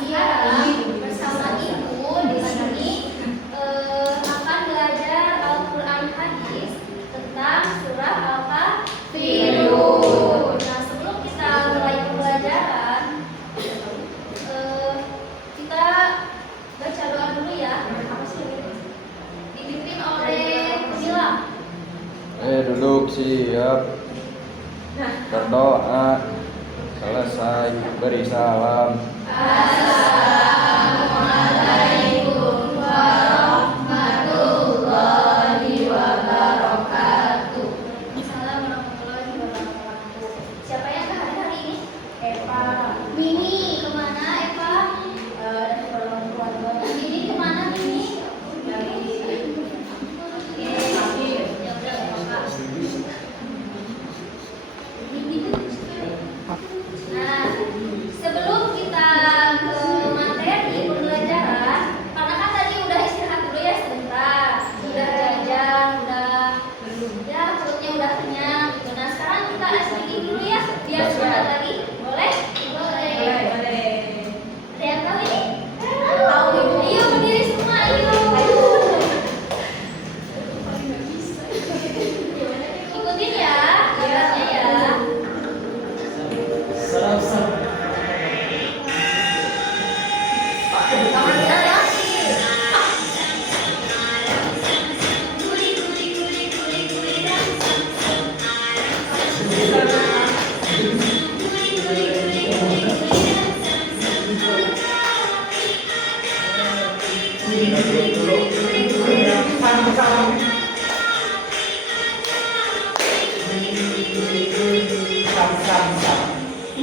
sekarang bersama Ibu di sini akan belajar Al-Quran hadis tentang surah Al-Kafirun. Nah, sebelum kita mulai pembelajaran, kita baca doa dulu ya. Dipimpin oleh Mila. Duduk siap. Berdoa. Selesai beri salam. Assalamualaikum warahmatullahi wabarakatuh. Assalamualaikum warahmatullahi wabarakatuh. Siapa yang ke hari ini? Eva. Mini kemana Eva? Mini kemana Mini? Ya udah Kakak. Nah, sebelum kita ke materi pembelajaran, karena kan tadi udah istirahat dulu ya sebentar, udah jajan, udah ya perutnya udah kenyang gitu. Nah sekarang kita speaking dulu ya, biar sebentar lagi. Boleh? Boleh. Ada yang tahu ini? Ayo berdiri semua, ayo. Ikutin ya, gambarnya ya.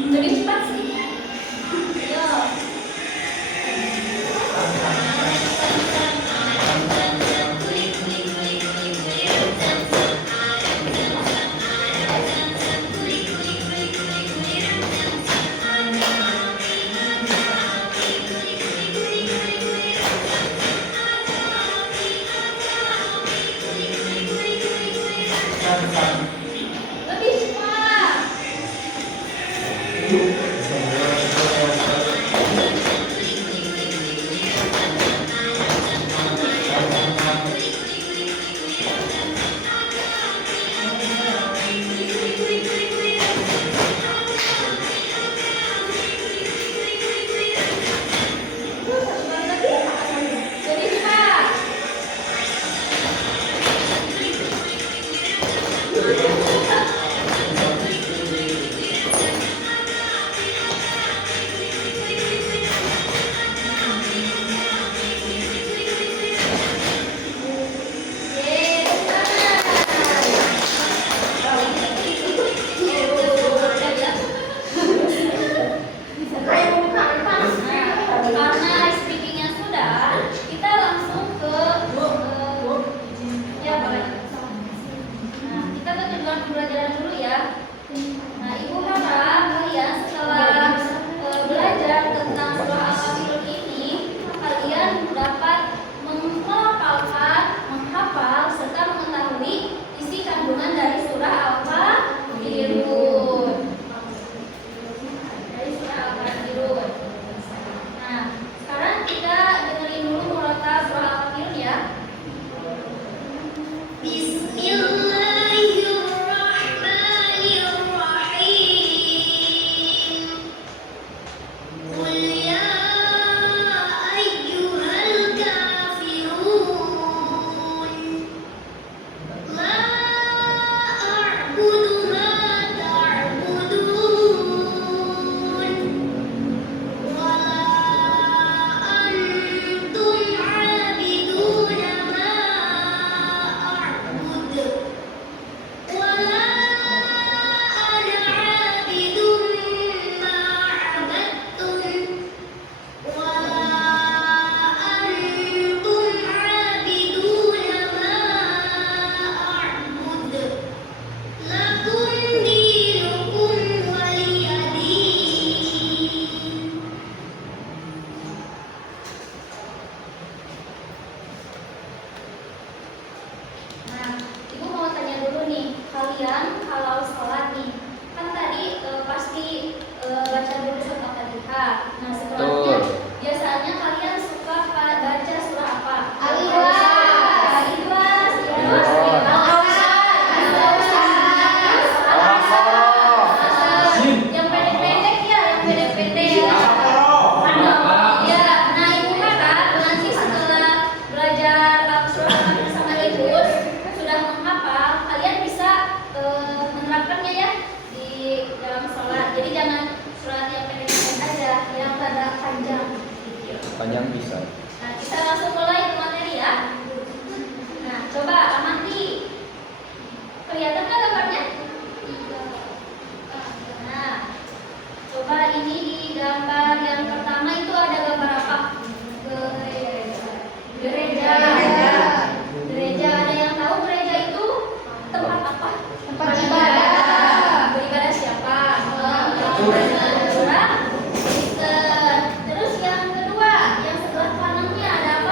Lebih cepat sih. Ayo. Lebih cepat. Lebih cepat. Karena speakingnya sudah, kita langsung ke ya boleh. Nah, kita ke tujuan pembelajaran dulu ya. Nah, Ibu harap kalian setelah belajar tentang surah Al-Kafirun ini, kalian dapat menghafalkan, menghafal serta mengetahui isi kandungan dari surah Al-Kafirun. Dari surah Al-Kafirun. Nah, sekarang kita dengerin dulu murotal surah Al-Kafirun ya. Bismillahirrahmanirrahim. Qul ya ayyuhal kafirun. La a'budu ma ta'budun. Wala antum 'abiduna ma a'bud. Wala ana 'abidun ma 'abadtum. Wala antum 'abiduna ma a'bud. Lakum dinukum waliya din. Nah, Ibu mau tanya dulu nih, kalian kalau sholat nih, kan tadi pasti baca dulu surat Al-Fatihah. Nah, setelahnya Betul. panjang bisa. Nah, kita langsung mulai ke materi ya. Nah, coba amati. Kelihatan nggak gambarnya? Nah, coba ini di gambar yang pertama itu ada gambar apa? Gereja. Gereja. Ada yang tahu gereja itu tempat apa? Tempat ibadah. Beribadah siapa? Orang Kristen. Terus yang kedua, yang sebelah kanannya ada apa?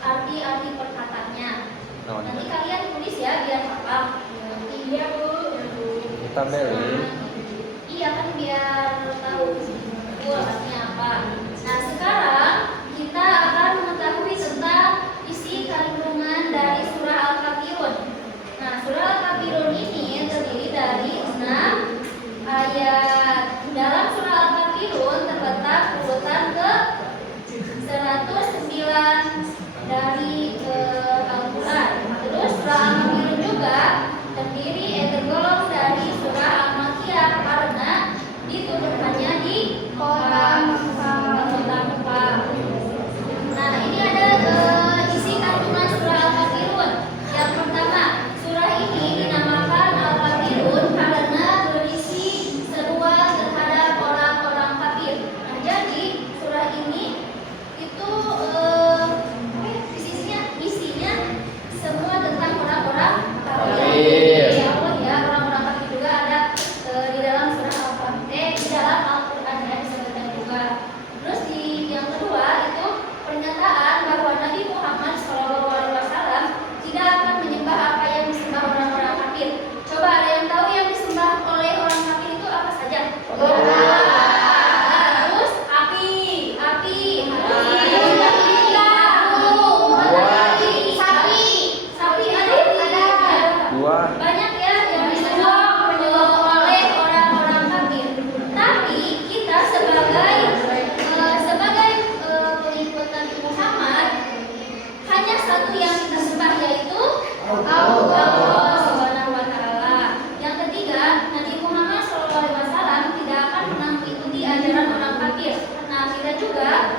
arti-arti perkataannya. Nah, Nanti kalian tulis ya biar hafal. Iya Bu. kita beli. Iya kan biar tahu betul artinya apa. Nah sekarang kita akan mengetahui tentang isi kandungan dari surah Al-Kafirun. Nah surah Al-Kafirun ini terdiri dari 6 ayat. Dalam surah Al-Kafirun terletak urutan ke 109 dari Al-Quran. Terus surah Al-Kafirun juga tergolong dari surah Al-Makiyah karena diturunkannya di kota Mekah. Nah ini ada isi kandungan surah Al-Kafirun. Yang pertama, surah ini dinamakan Al-Kafirun karena berisi seruan terhadap orang-orang kafir. Nah jadi surah ini itu isinya semua tentang orang-orang kafir. Ya Allah ya, orang-orang kafir juga ada di dalam surah Al-Fatihah, di dalam Al-Quran ya disebutkan juga. Terus yang kedua itu pernyataan bahwa Nabi Muhammad SAW tidak akan menyembah apa yang disembah orang-orang kafir. Coba ada yang tahu yang disembah oleh orang kafir itu apa saja? Terus api, sapi ada. Banyak ya yang disembah oleh orang-orang kafir. Tapi kita sebagai pengikut Nabi Muhammad hanya satu yang kita sembah yaitu Allah Subhanahu wa taala. Yang ketiga, Nabi Muhammad SAW tidak akan pernah mengikuti ajaran orang kafir. Nah, kita juga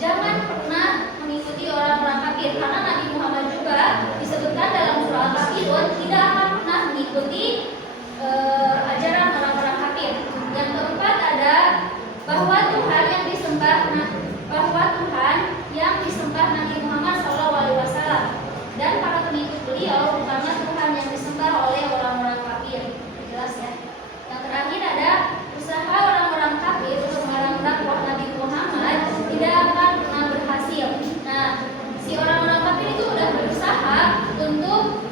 jangan pernah mengikuti orang-orang kafir karena Nabi Muhammad juga disebutkan dalam surah Al-Kafirun tidak akan pernah mengikuti ajaran orang-orang kafir. Yang keempat ada bahwa Tuhan yang disembah Nabi Muhammad SAW dan para pengikut beliau bukanlah Tuhan yang disembah oleh orang-orang kafir. Jelas ya. Yang terakhir ada usaha orang-orang kafir untuk melarang dakwah Nabi Muhammad tidak akan pernah berhasil. Nah, si orang-orang kafir itu udah berusaha untuk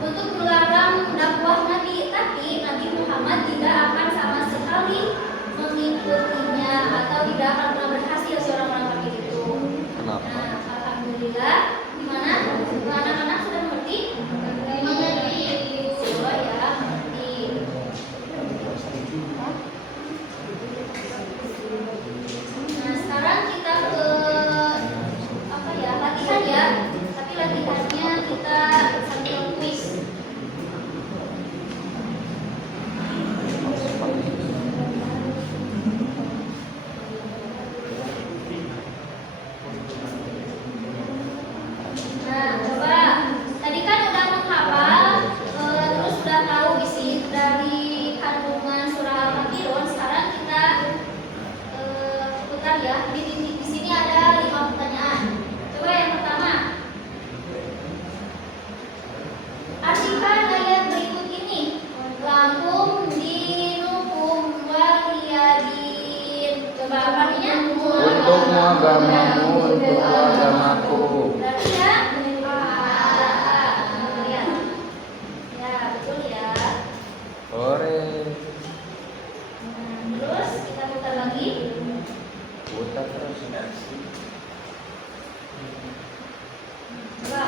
untuk melarang dakwah Nabi, tapi Nabi Muhammad tidak akan sama sekali mengikutinya atau tidak akan pernah berhasil si orang-orang kafir itu. Kenapa? Nah, alhamdulillah, gimana? Anak-anak sudah mengerti? Mengerti. Oh ya, mengerti. Nah, sekarang kita ke latihan ya. Tapi latihannya kita sambil kuis. Nah, coba tadi kan udah menghafal, terus udah tahu isi dari kandungan surah Al-Kafirun. Sekarang kita putar ya. Di sini ada 5 pertanyaan. Coba yang pertama, artikan ayat berikut ini. Lakum dinukum waliyadin. Coba apa artinya? Untukmu agamamu, untuk agamaku. Berarti ya, lihat. Ya, betul ya. Sore. Terus kita putar lagi. Putar terus. Coba